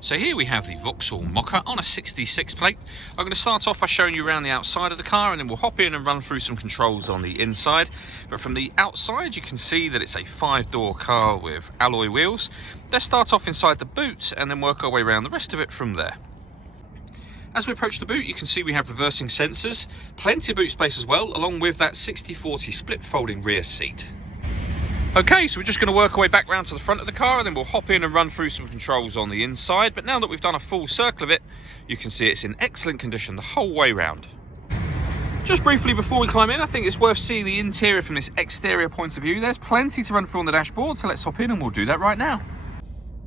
So here we have the Vauxhall Mokka on a 66 plate. I'm going to start off by showing you around the outside of the car, and then we'll hop in and run through some controls on the inside. But from the outside you can see that it's a 5-door car with alloy wheels. Let's start off inside the boot and then work our way around the rest of it from there. As we approach the boot, you can see we have reversing sensors, plenty of boot space as well, along with that 60/40 split folding rear seat. Okay, so we're just going to work our way back round to the front of the car, and then we'll hop in and run through some controls on the inside. But now that we've done a full circle of it, you can see it's in excellent condition the whole way round. Just briefly before we climb in, I think it's worth seeing the interior from this exterior point of view. There's plenty to run through on the dashboard, so let's hop in and we'll do that right now.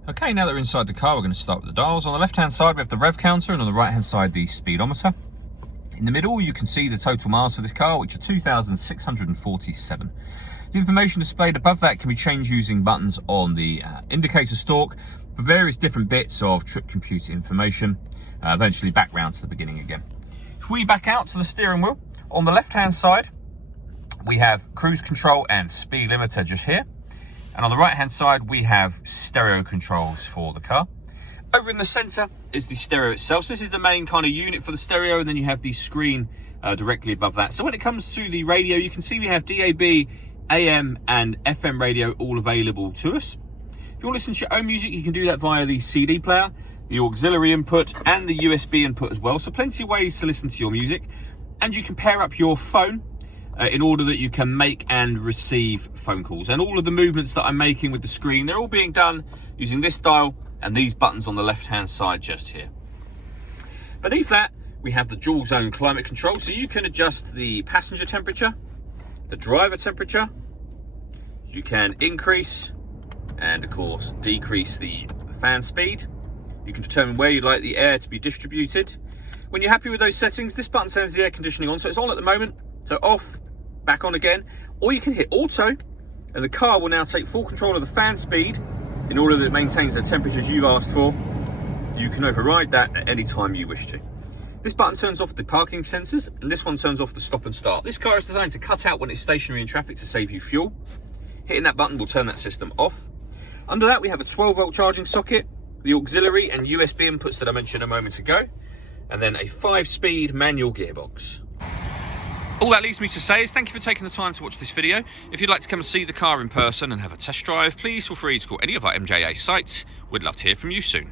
Okay, now that we're inside the car, we're going to start with the dials. On the left-hand side, we have the rev counter, and on the right-hand side, the speedometer. In the middle, you can see the total miles for this car, which are 2,647. The information displayed above that can be changed using buttons on the indicator stalk for various different bits of trip computer information, eventually back round to the beginning again. If we back out to the steering wheel, on the left-hand side, we have cruise control and speed limiter just here. And on the right-hand side, we have stereo controls for the car. Over in the center is the stereo itself. So this is the main kind of unit for the stereo, and then you have the screen directly above that. So when it comes to the radio, you can see we have DAB, AM and FM radio all available to us. If you want to listen to your own music, you can do that via the CD player, the auxiliary input and the USB input as well. So plenty of ways to listen to your music. And you can pair up your phone in order that you can make and receive phone calls. And all of the movements that I'm making with the screen, they're all being done using this dial and these buttons on the left-hand side just here. Beneath that, we have the dual zone climate control. So you can adjust the passenger temperature, the driver temperature. You can increase and, of course, decrease the fan speed. You can determine where you'd like the air to be distributed. When you're happy with those settings, this button turns the air conditioning on. So it's on at the moment, so off, back on again. Or you can hit auto, and the car will now take full control of the fan speed in order that it maintains the temperatures you've asked for. You can override that at any time you wish to. This button turns off the parking sensors, and this one turns off the stop and start. This car is designed to cut out when it's stationary in traffic to save you fuel. Hitting that button will turn that system off. Under that, we have a 12-volt charging socket, the auxiliary and USB inputs that I mentioned a moment ago, and then a 5-speed manual gearbox. All that leaves me to say is thank you for taking the time to watch this video. If you'd like to come and see the car in person and have a test drive, please feel free to call any of our MJA sites. We'd love to hear from you soon.